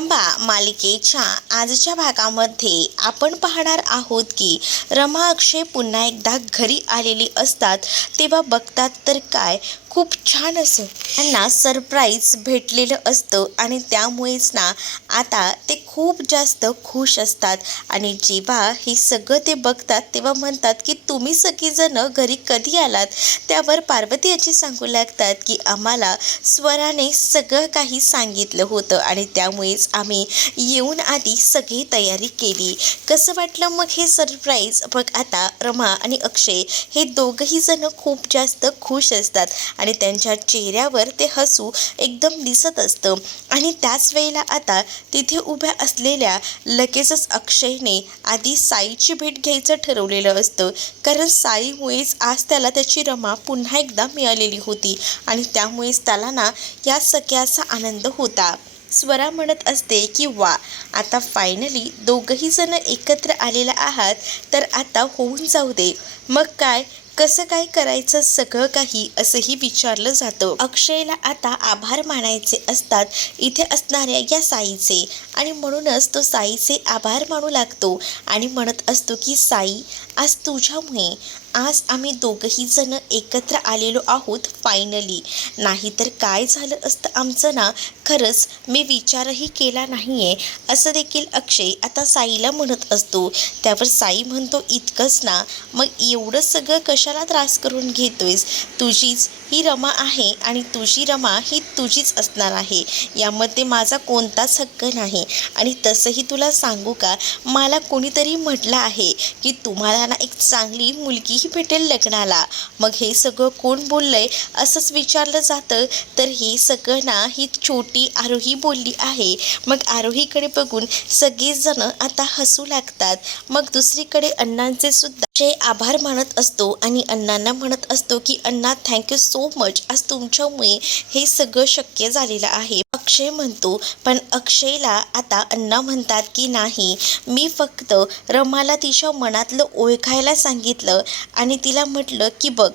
रंभा मालिकेच्या आजच्या भागामध्ये आपण पाहणार आहोत की रमा अक्षय पुन्हा एकदा घरी आलेली असतात तेव्हा बघतात तर काय खूप छान असं त्यांना सरप्राईज भेटलेलं असतं आणि त्यामुळेच ना आता ते खूप जास्त खुश असतात आणि जेव्हा हे सगळं ते बघतात तेव्हा म्हणतात की तुम्ही सगळीजण घरी कधी आलात. त्यावर पार्वती याची सांगू लागतात की आम्हाला स्वराने सगळं काही सांगितलं होतं आणि त्यामुळेच आम्ही येऊन आधी सगळी तयारी केली. कसं वाटलं मग हे सरप्राईज. बघ आता रमा आणि अक्षय हे दोघंही जण खूप जास्त खुश असतात आणि त्यांच्या चेहऱ्यावर ते हसू एकदम दिसत असतं. आणि त्याच वेळेला आता तिथे उभ्या असलेल्या लगेचच अक्षयने आधी साईची भेट घ्यायचं ठरवलेलं असतं, कारण साईमुळेच आज त्याला त्याची रमा पुन्हा एकदा मिळालेली होती आणि त्यामुळेच त्याला ना या सगळ्याचा आनंद होता. स्वरा म्हणत असते की वा, आता फायनली दोघंही जण एकत्र आलेला आहात तर आता होऊन जाऊ दे. मग काय, कसं काय करायचं सगळं काही असंही विचारलं जातं. अक्षयला आता आभार मानायचे असतात इथे असणाऱ्या या साईचे आणि म्हणूनच तो साईचे आभार मानू लागतो आणि म्हणत असतो की साई, आज तुझ्यामुळे आज आम्ही दोघंही जण एकत्र आलेलो आहोत फायनली. नाहीतर काय झालं असतं आमचं ना, खरंच मी विचारही केला नाहीये असं देखील अक्षय आता साईला म्हणत असतो. त्यावर साई म्हणतो इतकंच ना, मग एवढं सगळं कशाला त्रास करून घेतोयस. तुझीच ही रमा आहे आणि तुझी रमा ही तुझीच असणार आहे, यामध्ये माझा कोणताच हक्क नाही. आणि तसंही तुला सांगू का, मला कोणीतरी म्हटलं आहे की तुम्हाला ना एक चांगली मुलगीही भेटेल लग्नाला. मग हे सगळं कोण बोललंय असंच विचारलं जातं. तर हे सगळं ना ही छोटी आरोही बोलली आहे. मग आरोहीकडे बघून सगळेच जण आता हसू लागतात. मग दुसरीकडे अण्णांचे सुद्धा आभार मानत असतो आणि अण्णांना म्हणत असतो की अण्णा थँक्यू सो मच, आज तुमच्यामुळे हे सगळं शक्य झालेलं आहे. अक्षय म्हणतो, पण अक्षयला आता अण्णा म्हणतात की नाही, मी फक्त रमाला तिच्या मनातलं ओळखायला सांगितलं आणि तिला म्हटलं की बघ,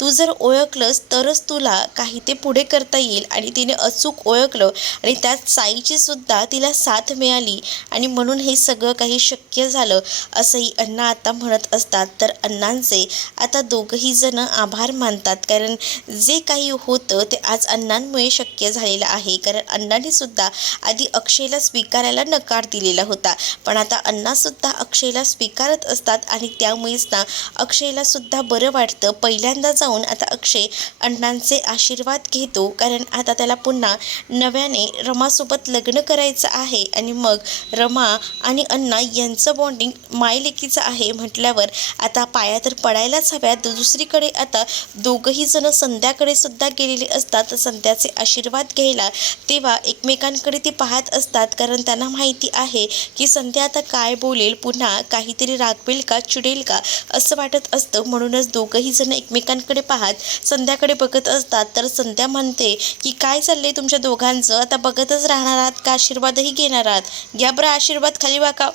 तू जर ओळखलंस तरच तुला काही ते पुढे करता येईल. आणि तिने अचूक ओळखलं आणि त्यात साईची सुद्धा तिला साथ मिळाली आणि म्हणून हे सगळं काही शक्य झालं असंही अण्णा आता म्हणत असतात. तर अण्णांचे आता दोघंही जण आभार मानतात, कारण जे काही होतं ते आज अण्णांमुळे शक्य झालेलं आहे. कारण अण्णांनी सुद्धा आधी अक्षयला स्वीकारायला नकार दिलेला होता, पण आता अण्णासुद्धा अक्षयला स्वीकारत असतात आणि त्यामुळेच ना अक्षयला सुद्धा बरं वाटतं. पहिल्यांदा आता अक्षय अण्णांचे आशीर्वाद घेतो, कारण आता त्याला पुन्हा नव्याने रमासोबत लग्न करायचं आहे आणि मग रमा आणि अण्णा यांचं बॉन्डिंग मायलेकीचं आहे म्हटल्यावर आता पाया तर पडायलाच हव्यात. दुसरीकडे आता दोघंही जण संध्याकडे सुद्धा गेलेले असतात संध्याचे आशीर्वाद घ्यायला. तेव्हा एकमेकांकडे ते पाहत असतात, कारण त्यांना माहिती आहे की संध्या आता काय बोलेल, पुन्हा काहीतरी रागवेल का चिडेल का असं वाटत असतं. म्हणूनच दोघंही जण एकमेकांकडे पाहत संध्याकडे बघत असतात. तर संध्या म्हणते की काय चाललंय तुमच्या दोघांचं, आता बघतच राहणार आहात का आशीर्वादही घेणार आहात, घ्या बरं आशीर्वाद खाली वाका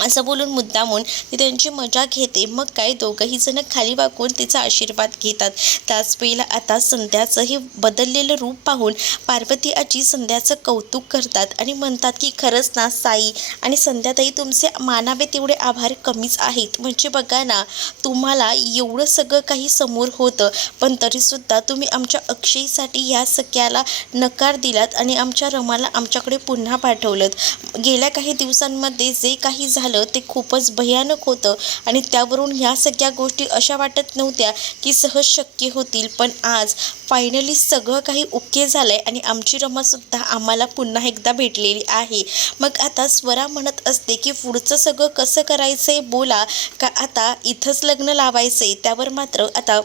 असं बोलून मुद्दामून ती त्यांची मजा घेते. मग काय, दोघंही जण खाली वाकून तिचा आशीर्वाद घेतात. त्याच वेळेला आता संध्याचं हे बदललेलं रूप पाहून पार्वती आजी संध्याचं कौतुक करतात आणि म्हणतात की खरंच ना साई आणि संध्याताई, तुमचे मानावे तेवढे आभार कमीच आहेत. म्हणजे बघा ना, तुम्हाला एवढं सगळं काही समोर होतं पण तरीसुद्धा तुम्ही आमच्या अक्षयसाठी ह्या सगळ्याला नकार दिलात आणि आमच्या रमाला आमच्याकडे पुन्हा पाठवलं. गेल्या काही दिवसांमध्ये जे काही झालं ते खूपच भयानक होतं आणि त्यावरून ह्या सगळ्या गोष्टी अशा वाटत नव्हत्या की सहज शक्य होतील, पण आज फायनली सगळं काही ओके झालंय आणि आमची रमासुद्धा आम्हाला पुन्हा एकदा भेटलेली आहे. मग आता स्वरा म्हणत असते की पुढचं सगळं कसं करायचंय बोला, का आता इथंच लग्न लावायचंय. त्यावर मात्र आता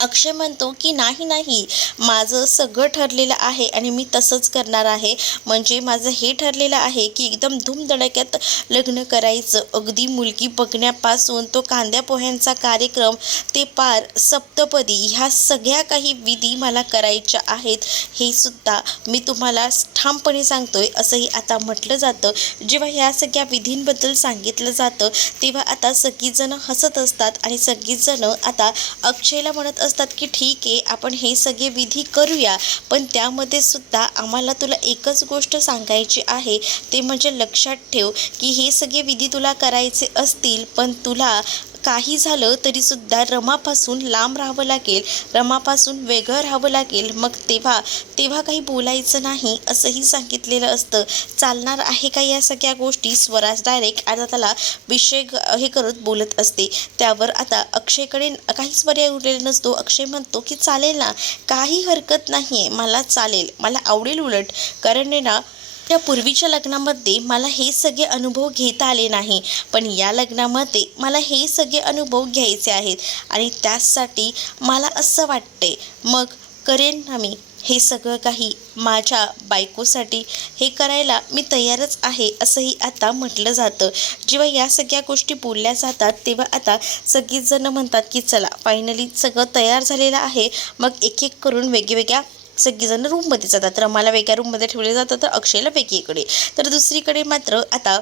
अक्षय म्हणतो की नाही नाही, माझं सगळं ठरलेलं आहे आणि मी तसंच करणार आहे. म्हणजे माझं हे ठरलेलं आहे की एकदम धूमधडाक्यात लग्न करायचं. अगदी मुलगी बघण्यापासून तो कांद्या पोह्यांचा कार्यक्रम ते पार सप्तपदी, ह्या सगळ्या काही विधी मला करायच्या आहेत, हे सुद्धा मी तुम्हाला ठामपणे सांगतोय असंही आता म्हटलं जातं. जेव्हा ह्या सगळ्या विधींबद्दल सांगितलं जातं तेव्हा आता सगळीजणं हसत असतात आणि सगळीजणं आता अक्षयला म्हणत असतात की ठीक आहे आपण हे सगळे विधी करूया, पण त्यामध्ये सुद्धा आम्हाला तुला एकच गोष्ट सांगायची आहे, ते म्हणजे लक्षात ठेव की हे सगळे विधी तुला करायचे असतील पण तुला काही झालं तरीसुद्धा रमापासून लांब राहावं लागेल, रमापासून वेगळं राहावं लागेल. मग तेव्हा तेव्हा काही बोलायचं नाही असंही सांगितलेलं असतं. चालणार आहे का या सगळ्या गोष्टी? स्वराज डायरेक्ट आता त्याला विषय हे करत बोलत असते. त्यावर आता अक्षयकडे काहीच पर्याय उरलेला नसतो. अक्षय म्हणतो की चालेल ना, काही हरकत नाही आहे, मला चालेल, मला आवडेल उलट, कारण आहे ना त्या पूर्वीच्या लग्नामध्ये मला हे सगळे अनुभव घेता आले नाही, पण या लग्नामध्ये मला हे सगळे अनुभव घ्यायचे आहेत आणि त्यासाठी मला असं वाटते मग करेन ना मी हे सगळं काही माझ्या बायकोसाठी. हे करायला मी तयारच आहे असंही आता म्हटलं जातं. जेव्हा या सगळ्या गोष्टी बोलल्या जातात तेव्हा आता सगळीच जण म्हणतात की चला फायनली सगळं तयार झालेलं आहे. मग एक एक करून वेगवेगळ्या सगळीजण रूममध्ये जातात. रमाला वेगळ्या रूममध्ये ठेवले जातं तर अक्षयला वेगळीकडे. तर दुसरीकडे मात्र आता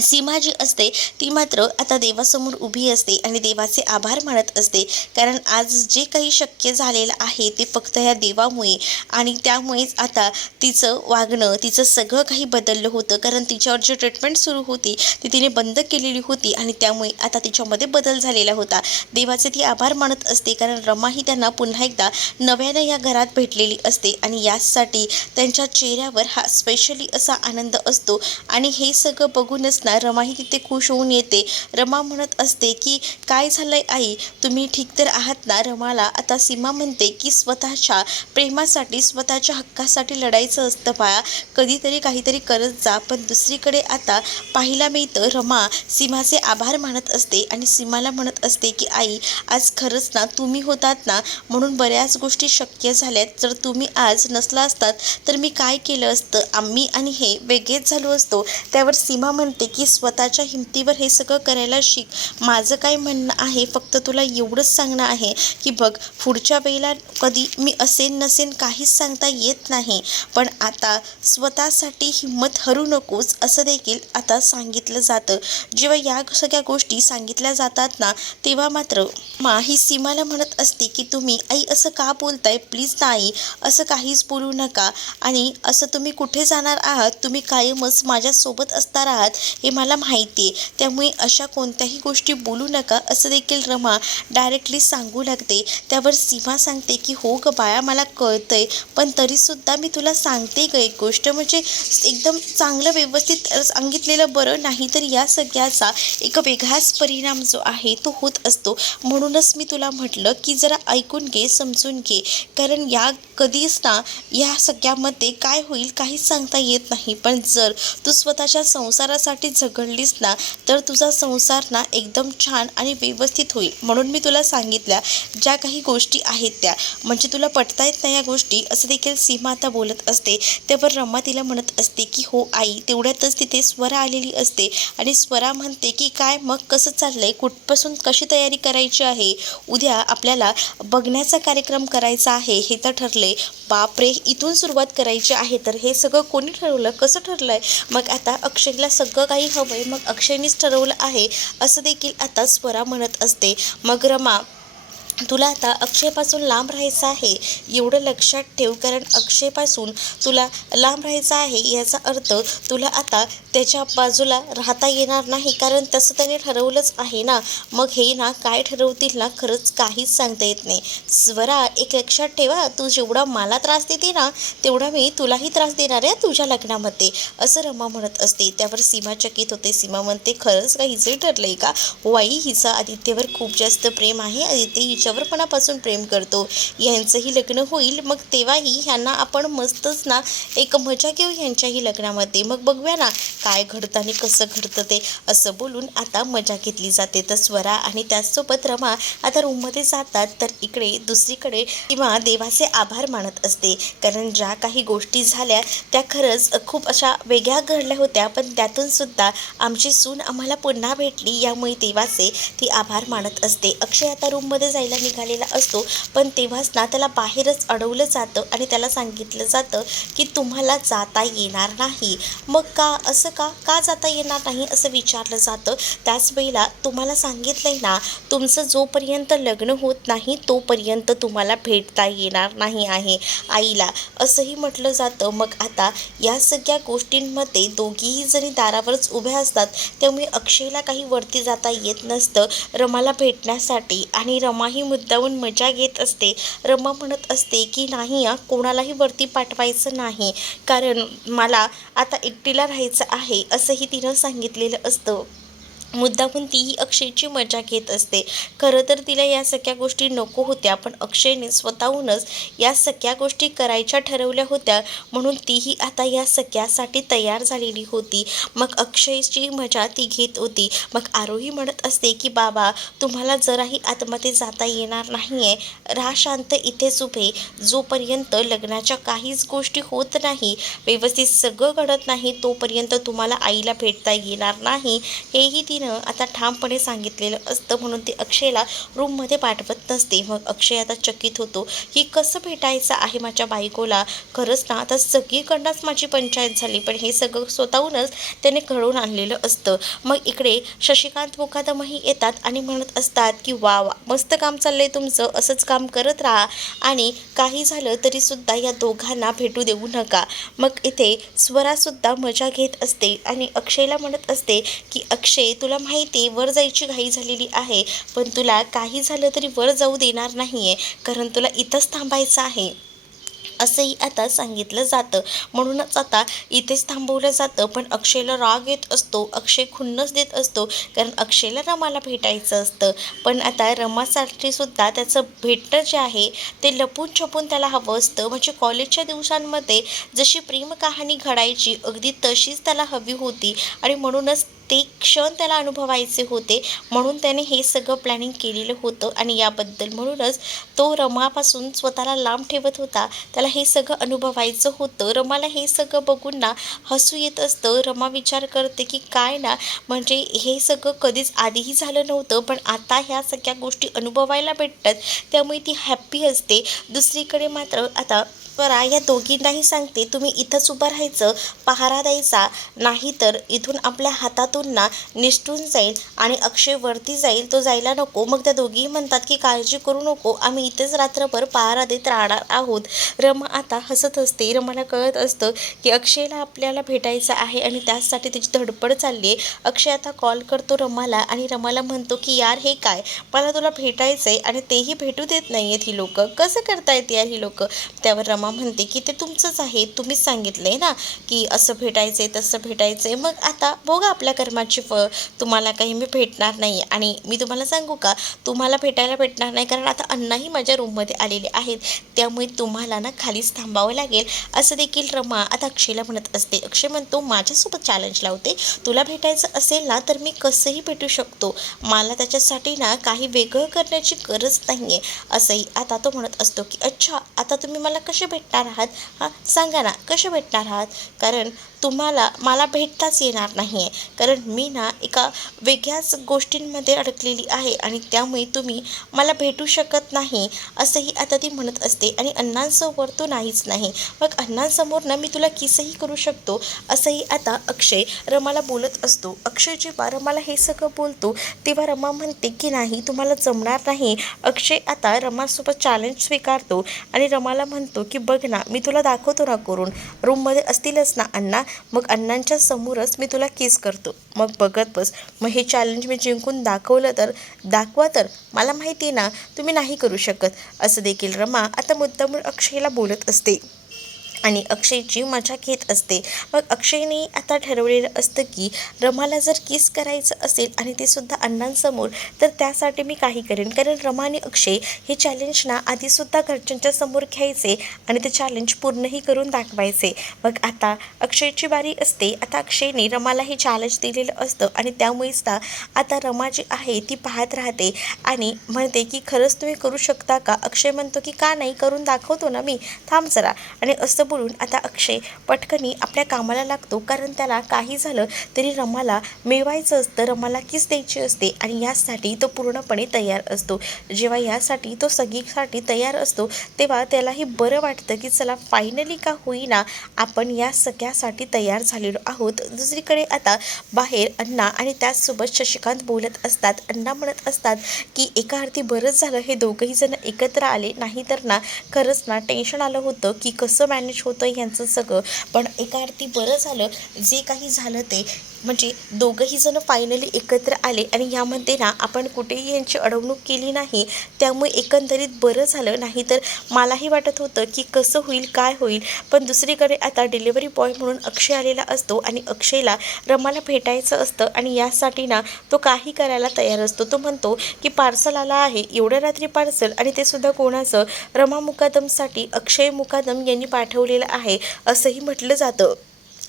सीमा जी असते ती मात्र आता देवासमोर उभी असते आणि देवाचे आभार मानत असते, कारण आज जे काही शक्य झालेलं आहे ते फक्त ह्या देवामुळे आणि त्यामुळेच आता तिचं वागणं, तिचं सगळं काही बदललं होतं. कारण तिच्यावर जी ट्रीटमेंट सुरू होती ती तिने बंद केलेली होती आणि त्यामुळे आता तिच्यामध्ये बदल झालेला होता. देवाचे ती आभार मानत असते, कारण रमा ही त्यांना पुन्हा एकदा नव्यानं या घरात भेटलेली असते आणि यासाठी त्यांच्या चेहऱ्यावर हा स्पेशली असा आनंद असतो. आणि हे सगळं बघूनच ना रमाही तिथे खुश होऊन येते. रमा म्हणत असते की काय झालंय आई, तुम्ही ठीक तर आहात ना? रमाला आता सीमा म्हणते की स्वतःच्या प्रेमासाठी, स्वतःच्या हक्कासाठी लढायचं असतं बाळा, कधीतरी काहीतरी करत जा. पण दुसरीकडे आता पाहायला मिळतं रमा सीमाचे आभार मानत असते आणि सीमाला म्हणत असते की आई आज खरंच ना तुम्ही होतात ना म्हणून बऱ्याच गोष्टी शक्य झाल्यात. जर तुम्ही आज नसला असतात तर मी काय केलं असतं, आम्ही आणि हे वेगळेच झालो असतो. त्यावर सीमा म्हणते की स्वतःच्या हिमतीवर हे सगळं करायला शिक. माझं काय म्हणणं आहे फक्त तुला एवढंच सांगणं आहे की बघ पुढच्या वेळेला कधी मी असेन नसेन काहीच सांगता येत नाही, पण आता स्वतःसाठी हिंमत हरू नकोस असं देखील आता सांगितलं जातं. जेव्हा या सगळ्या गोष्टी सांगितल्या जातात ना तेव्हा मात्र ही सीमाला म्हणत असते की तुम्ही आई असं का बोलताय, प्लीज नाही असं काहीच बोलू नका आणि असं तुम्ही कुठे जाणार आहात, तुम्ही कायमच माझ्यासोबत असणार आहात हे मला माहिती आहे, त्यामुळे अशा कोणत्याही गोष्टी बोलू नका असं देखील रमा डायरेक्टली सांगू लागते. त्यावर सीमा सांगते की हो ग बाळा मला कळतंय, पण तरीसुद्धा मी तुला सांगते ग एक गोष्ट, म्हणजे एकदम चांगलं व्यवस्थित सांगितलेलं बरं, नाही तर या सगळ्याचा एक वेगळाच परिणाम जो आहे तो होत असतो. म्हणूनच मी तुला म्हटलं की जरा ऐकून घे, समजून घे, कारण या कधीच ना या सगळ्यामध्ये काय होईल काहीच सांगता येत नाही. पण जर तू स्वतःच्या संसारासाठी झगडलीस ना तर तुझा संसार ना एकदम छान आणि व्यवस्थित होईल. म्हणून मी तुला सांगितल्या ज्या काही गोष्टी आहेत त्या, म्हणजे तुला पटतायत ना या गोष्टी, असं देखील सीमा आता बोलत असते. त्यावर रमा तिला म्हणत असते की हो आई. तेवढ्यातच तिथे स्वरा आलेली असते आणि स्वरा म्हणते की काय मग कसं चाललंय, कुठपासून कशी तयारी करायची आहे, उद्या आपल्याला बघण्याचा कार्यक्रम करायचा आहे हे तर ठरले. बापरे, इथून सुरुवात करायची आहे, तर हे सगळं कोणी ठरवलं, कसं ठरलंय? मग आता अक्षयला सगळं काही हवंय, मग अक्षयनीच ठरवलं आहे असं देखील आता स्वरा म्हणत असते. मग रमा तुला आता अक्षयपासून लांब राहायचं आहे एवढं लक्षात ठेव, कारण अक्षयपासून तुला लांब राहायचं आहे याचा अर्थ तुला आता त्याच्या बाजूला राहता येणार नाही, कारण तसं त्याने ठरवलंच आहे ना. मग हे ना काय ठरवतील ना खरंच काहीच सांगता येत नाही. स्वरा एक लक्षात ठेवा, तू जेवढा मला त्रास देते ना तेवढा मी तुलाही त्रास देणार आहे तुझ्या लग्नामध्ये, असं रमा म्हणत असते. त्यावर सीमा चकित होते. सीमा म्हणते खरंच का हिचं ठरलंय का? हो आई, हिचं आदित्यवर खूप जास्त प्रेम आहे, आदित्य हिच्यावर पणापासून प्रेम करतो, यांचंही लग्न होईल, मग तेव्हाही ह्यांना आपण मस्तच ना एक मजा घेऊ ह्यांच्याही लग्नामध्ये, मग बघूया ना काय घडतं आणि कसं घडतं ते, असं बोलून आता मजा घेतली जाते. तर स्वरा आणि त्याचसोबत रमा आता रूममध्ये जातात. तर इकडे दुसरीकडे सीमा देवाचे आभार मानत असते, कारण ज्या काही गोष्टी झाल्या त्या खरंच खूप अशा वेगळ्या घडल्या होत्या, पण त्यातून सुद्धा आमची सून आम्हाला पुन्हा भेटली, यामुळे देवाचे ती आभार मानत असते. अक्षय आता रूममध्ये जायला बाहेर निघालेला असतो, पण तेव्हाच ना त्याला बाहेरच अडवलं जातं आणि त्याला सांगितलं जातं की तुम्हाला जाता येणार नाही. मग का असं का जाता येणार नाही असं विचारलं जातं. त्याच वेळेला तुम्हाला सांगितलंय ना, तुमचं जोपर्यंत लग्न होत नाही तोपर्यंत तुम्हाला भेटता येणार नाही आहे आईला, असंही म्हटलं जातं. मग आता या सगळ्या गोष्टींमध्ये दोघीही जणी दारावरच उभ्या असतात, त्यामुळे अक्षयला काही वरती जाता येत नसतं रमाला भेटण्यासाठी आणि रमा ही मुद्दामून मजा घेत असते. रमा म्हणत असते की नाही कोणालाही वरती पाठवायचं नाही, कारण मला आता एकटीला राहायचं आहे असंही तिनं सांगितलेलं असतं. मुद्दामून तीही अक्षयची मजा घेत असते. खरं तर तिला या सगळ्या गोष्टी नको होत्या, पण अक्षयने स्वतःहूनच या सगळ्या गोष्टी करायच्या ठरवल्या होत्या, म्हणून तीही आता या सगळ्यासाठी तयार झालेली होती. मग अक्षयची मजा ती घेत होती. मग आरोही म्हणत असते की बाबा तुम्हाला जराही आतमध्ये जाता येणार नाही आहे, राहा शांत इथेच उभे, जोपर्यंत लग्नाच्या काहीच गोष्टी होत नाही, व्यवस्थित सगळं घडत नाही, तोपर्यंत तुम्हाला आईला भेटता येणार नाही, हेही तिनं आता ठामपणे सांगितलेलं असतं. म्हणून ते अक्षयला रूममध्ये पाठवत नसते. मग अक्षय आता चकित होतो की कसं भेटायचं आहे माझ्या बायकोला, खरंच ना आता सगळीकडनंच माझी पंचायत झाली, पण हे सगळं स्वतःहूनच त्याने घडवून आणलेलं असतं. मग इकडे शशिकांत मुकादमही येतात आणि म्हणत असतात की वा वा मस्त काम चाललंय तुमचं, असंच काम करत राहा आणि काही झालं तरीसुद्धा या दोघांना भेटू देऊ नका. मग इथे स्वरासुद्धा मजा घेत असते आणि अक्षयला म्हणत असते की अक्षय तुला माहिती वर जायची घाई झालेली आहे, पण तुला काही झालं तरी वर जाऊ देणार नाही आहे, कारण तुला इथंच थांबायचं आहे असंही आता सांगितलं जातं. म्हणूनच आता इथेच थांबवलं जातं. पण अक्षयला राग येत असतो, अक्षय खुन्नस देत असतो, कारण अक्षयला रमाला भेटायचं असतं. पण आता रमासाठी सुद्धा त्याचं भेटणं जे आहे ते लपून छपून त्याला हवं असतं. म्हणजे कॉलेजच्या दिवसांमध्ये जशी प्रेम कहाणी घडायची अगदी तशीच त्याला हवी होती आणि म्हणूनच ते क्षण त्याला अनुभवायचे होते, म्हणून त्याने हे सगळं प्लॅनिंग केलेलं होतं आणि याबद्दल म्हणूनच तो रमापासून स्वतःला लांब ठेवत होता. त्याला हे सगळं अनुभवायचं होतं. रमाला हे सगळं बघून ना हसू येत असतं. रमा विचार करते की काय ना, म्हणजे हे सगळं कधीच आधीही झालं नव्हतं, पण आता ह्या सगळ्या गोष्टी अनुभवायला भेटतात, त्यामुळे ती हॅप्पी असते. दुसरीकडे मात्र आता स्वरा या दोघींनाही सांगते तुम्ही इथंच उभं राहायचं, पहारा द्यायचा, नाहीतर इथून आपल्या हातातून ना निसटून जाईल आणि अक्षय वरती जाईल, तो जायला नको. मग त्या दोघीही म्हणतात की काळजी करू नको, आम्ही इथेच रात्रभर पहारा देत राहणार आहोत. रमा आता हसत असते. रमाला कळत असतं की अक्षयला आपल्याला भेटायचं आहे आणि त्यासाठी त्याची धडपड चालली आहे. अक्षय आता कॉल करतो रमाला आणि रमाला म्हणतो की यार हे काय, मला तुला भेटायचं आहे आणि तेही भेटू देत नाही आहेत ही लोकं, कसं करतायत यार ही लोकं. त्यावर रमा म्हणते की ते तुमचंच आहे, तुम्हीच सांगितलंय ना की असं भेटायचंय तसं भेटायचंय, मग आता बघा आपल्या कर्माची फळ, तुम्हाला काही मी भेटणार नाही. आणि मी तुम्हाला सांगू का, तुम्हाला भेटायला भेटणार नाही, कारण आता अण्णाही माझ्या रूममध्ये आलेले आहेत, त्यामुळे तुम्हाला ना खालीच थांबावं लागेल, असं देखील रमा आता अक्षयला म्हणत असते. अक्षय म्हणतो माझ्यासोबत चॅलेंज लावते, तुला भेटायचं असेल ना तर मी कसंही भेटू शकतो, मला त्याच्यासाठी ना काही वेगळं करण्याची गरज नाही आहे, असंही आता तो म्हणत असतो की अच्छा आता तुम्ही मला कसे भेटणार आहात, हां सांगा ना कसे भेटणार आहात, कारण तुम्हाला मला भेटताच येणार नाही आहे, कारण मी ना एका वेगळ्याच गोष्टींमध्ये अडकलेली आहे आणि त्यामुळे तुम्ही मला भेटू शकत नाही, असंही आता ती म्हणत असते. आणि अण्णांसमोर तो नाहीच नाही, मग अण्णांसमोर ना मी तुला किसही करू शकतो, असंही आता अक्षय रमाला बोलत असतो. अक्षय जेव्हा रमाला हे सगळं बोलतो तेव्हा रमा म्हणते की नाही तुम्हाला जमणार नाही. अक्षय आता रमासोबत चॅलेंज स्वीकारतो आणि रमाला म्हणतो की बघ ना मी तुला दाखवतो ना करून, रूममध्ये असतीलच ना अण्णा, मग अण्णांच्या समोरच मी तुला किस करतो, मग बघत बस, मग हे चॅलेंज मी जिंकून दाखवलं तर दाखवा, तर मला माहिती आहे ना तुम्ही नाही करू शकत, असं देखील रमा आता मुद्दामून अक्षयला बोलत असते आणि अक्षयची मजा घेत असते. मग अक्षयने आता ठरवलेलं असतं की रमाला जर किस करायचं असेल आणि ते सुद्धा अण्णांसमोर, तर त्यासाठी मी काही करेन, कारण रमा आणि अक्षय हे चॅलेंज ना आधीसुद्धा घरच्यांच्या समोर घ्यायचे आणि ते चॅलेंज पूर्णही करून दाखवायचे. मग आता अक्षयची बारी असते. आता अक्षयने रमाला हे चॅलेंज दिलेलं असतं आणि त्यामुळेच ना आता रमा जी आहे ती पाहत राहते आणि म्हणते की खरंच तुम्ही करू शकता का. अक्षय म्हणतो की का नाही, करून दाखवतो ना मी, थांब जरा, आणि असं बोलून आता अक्षय पटकनी आपल्या कामाला लागतो, कारण त्याला काही झालं तरी रमाला मिळवायचं असतं, रमाला किस द्यायची असते आणि यासाठी तो पूर्णपणे तयार असतो. जेव्हा यासाठी तो सगळीसाठी तयार असतो तेव्हा त्यालाही बरं वाटतं की चला फायनली का होईना आपण या सगळ्यासाठी तयार झालेलो आहोत. दुसरीकडे आता बाहेर अण्णा आणि त्याचसोबत शशिकांत बोलत असतात. अण्णा म्हणत असतात की एका अर्थी बरंच झालं हे दोघंही जण एकत्र आले, नाही तर ना खरंच ना टेन्शन आलं होतं की कसं मॅनेज होतं यांचं सगळं. पण एका अर्थी बरं झालं जे काही झालं ते, म्हणजे दोघंही जण फायनली एकत्र आले आणि यामध्ये ना आपण कुठेही यांची अडवणूक केली नाही, त्यामुळे एकंदरीत बरं झालं. नाही तर मलाही वाटत होतं की कसं होईल काय होईल. पण दुसरीकडे आता डिलिव्हरी बॉय म्हणून अक्षय आलेला असतो आणि अक्षयला रमाला भेटायचं असतं आणि यासाठी ना तो काही करायला तयार असतो. तो म्हणतो की पार्सल आला आहे, एवढ्या रात्री पार्सल, आणि ते सुद्धा कोणाचं, रमा मुकादमसाठी अक्षय मुकादम यांनी पाठवलेलं आहे असंही म्हटलं जातं.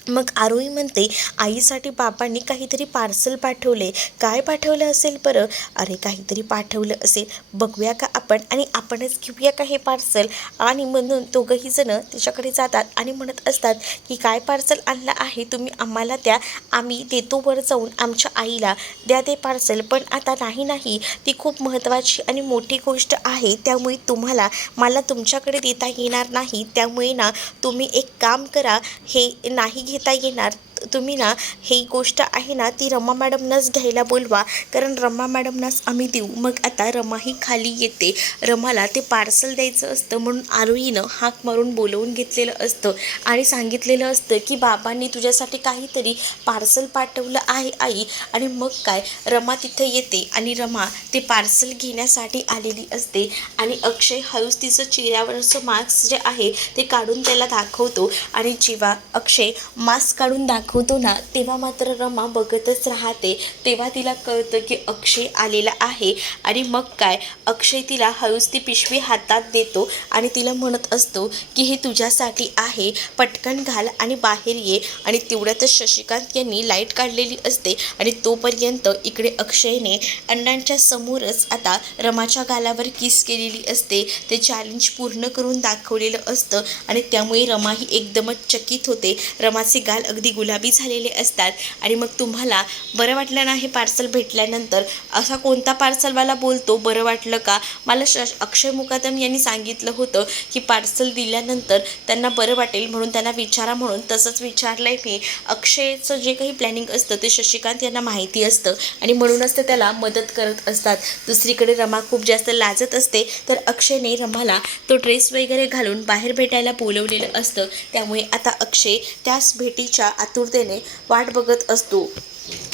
मग आरोही म्हणते आईसाठी बाबांनी काहीतरी पार्सल पाठवले, काय पाठवलं असेल बरं, अरे काहीतरी पाठवलं असेल, बघूया का आपण आणि आपणच घेऊया का हे पार्सल. आणि म्हणून दोघंही जण तिच्याकडे जातात आणि म्हणत असतात की काय पार्सल आणलं आहे तुम्ही आम्हाला द्या, आम्ही देतो वर जाऊन आमच्या आईला द्या ते पार्सल. पण आता नाही, ती खूप महत्त्वाची आणि मोठी गोष्ट आहे, त्यामुळे तुम्हाला मला तुमच्याकडे देता येणार नाही. त्यामुळे ना तुम्ही एक काम करा, हे नाही घेता येणार, तुम्ही ना ही गोष्ट आहे ना ती रमा मॅडमनाच घ्यायला बोलवा, कारण रमा मॅडमनाच आम्ही देऊ. मग आता रमाही खाली येते, रमाला ते पार्सल द्यायचं असतं म्हणून आरोहीनं हाक मारून बोलवून घेतलेलं असतं आणि सांगितलेलं असतं की बाबांनी तुझ्यासाठी काहीतरी पार्सल पाठवलं आहे आई. आणि मग काय रमा तिथं येते आणि रमा ते पार्सल घेण्यासाठी आलेली असते आणि अक्षय हळूच तिचं चेहऱ्यावरचं मास्क जे आहे ते काढून त्याला दाखवतो. आणि जेव्हा अक्षय मास्क काढून दाखवतो ना तेव्हा मात्र रमा बघतच राहते. तेव्हा तिला कळतं की अक्षय आलेला आहे आणि मग काय अक्षय तिला हळूच ती पिशवी हातात देतो आणि तिला म्हणत असतो की हे तुझ्यासाठी आहे, पटकन घाल आणि बाहेर ये. आणि तेवढ्यातच शशिकांत यांनी लाईट काढलेली असते आणि तोपर्यंत इकडे अक्षयने अण्णांच्या समोरच आता रमाच्या गालावर किस केलेली असते. ते चॅलेंज पूर्ण करून दाखवलेलं असतं आणि त्यामुळे रमाही एकदमच चकित होते. रमाचे गाल अगदी गुलाबी झालेले असतात. आणि मग तुम्हाला बरं वाटलं ना हे पार्सल भेटल्यानंतर, असा कोणता पार्सलवाला बोलतो बरं वाटलं का, मला अक्षय मुकादम यांनी सांगितलं होतं की पार्सल दिल्यानंतर त्यांना बरं वाटेल म्हणून त्यांना विचारा, म्हणून तसंच विचारलंय मी. अक्षयचं जे काही प्लॅनिंग असतं ते शशिकांत यांना माहिती असतं आणि म्हणूनच ते त्याला मदत करत असतात. दुसरीकडे रमा खूप जास्त लाजत असते, तर अक्षयने रमाला तो ड्रेस वगैरे घालून बाहेर भेटायला बोलवलेलं असतं. त्यामुळे आता अक्षय त्याच भेटीच्या आतुरतेने वाट बघत असतो.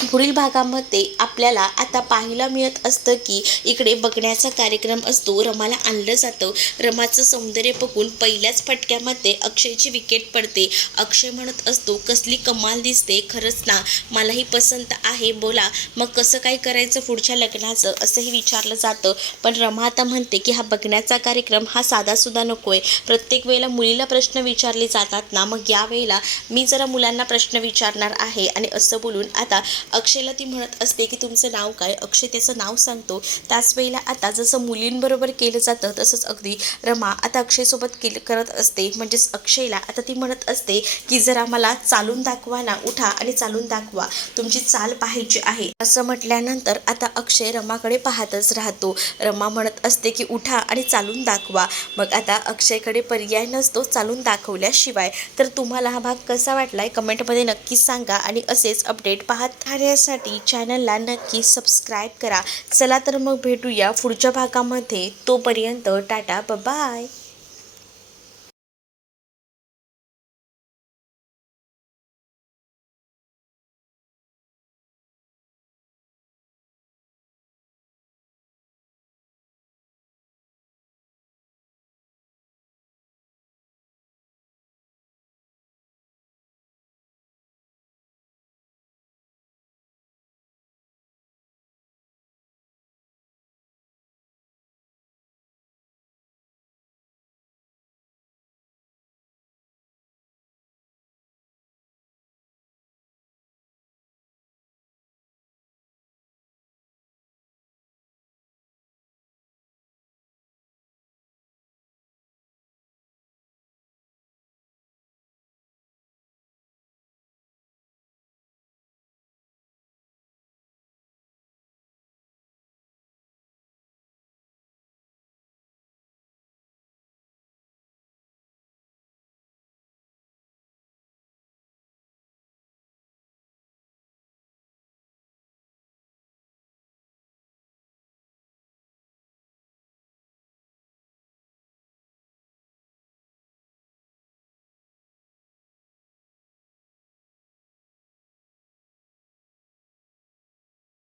पुढील भागामध्ये आपल्याला आता पाहायला मिळत असतं की इकडे बघण्याचा कार्यक्रम असतो, रमाला आणलं जातं. रमाचं सौंदर्य बघून पहिल्याच फटक्यामध्ये अक्षयची विकेट पडते. अक्षय म्हणत असतो कसली कमाल दिसते, खरंच ना मलाही पसंत आहे, बोला मग कसं काय करायचं पुढच्या लग्नाचं, असंही विचारलं जातं. पण रमा आता म्हणते की हा बघण्याचा कार्यक्रम हा साधासुद्धा नको आहे, प्रत्येक वेळेला मुलीला प्रश्न विचारले जातात ना, मग यावेळेला मी जरा मुलांना प्रश्न विचारणार आहे. आणि असं बोलून आता अक्षयला ती म्हणत असते की तुमचं नाव काय. अक्षय त्याचं नाव सांगतो. त्याच वेळेला आता जसं मुलींबरोबर केलं जातं तसंच अगदी रमा आता अक्षयसोबत करत असते. म्हणजेच अक्षयला आता ती म्हणत असते की जरा मला चालून दाखवा ना, उठा आणि चालून दाखवा, तुमची चाल पाहायची आहे. असं म्हटल्यानंतर आता अक्षय रमाकडे पाहतच राहतो. रमा म्हणत असते की उठा आणि चालून दाखवा. मग आता अक्षयकडे पर्याय नसतो चालून दाखवल्याशिवाय. तर तुम्हाला हा भाग कसा वाटलाय कमेंटमध्ये नक्कीच सांगा आणि असेच अपडेट पाहत राहण्यासाठी चॅनलला नक्की सबस्क्राईब करा. चला तर मग भेटूया पुढच्या भागामध्ये, तोपर्यंत टाटा बाय.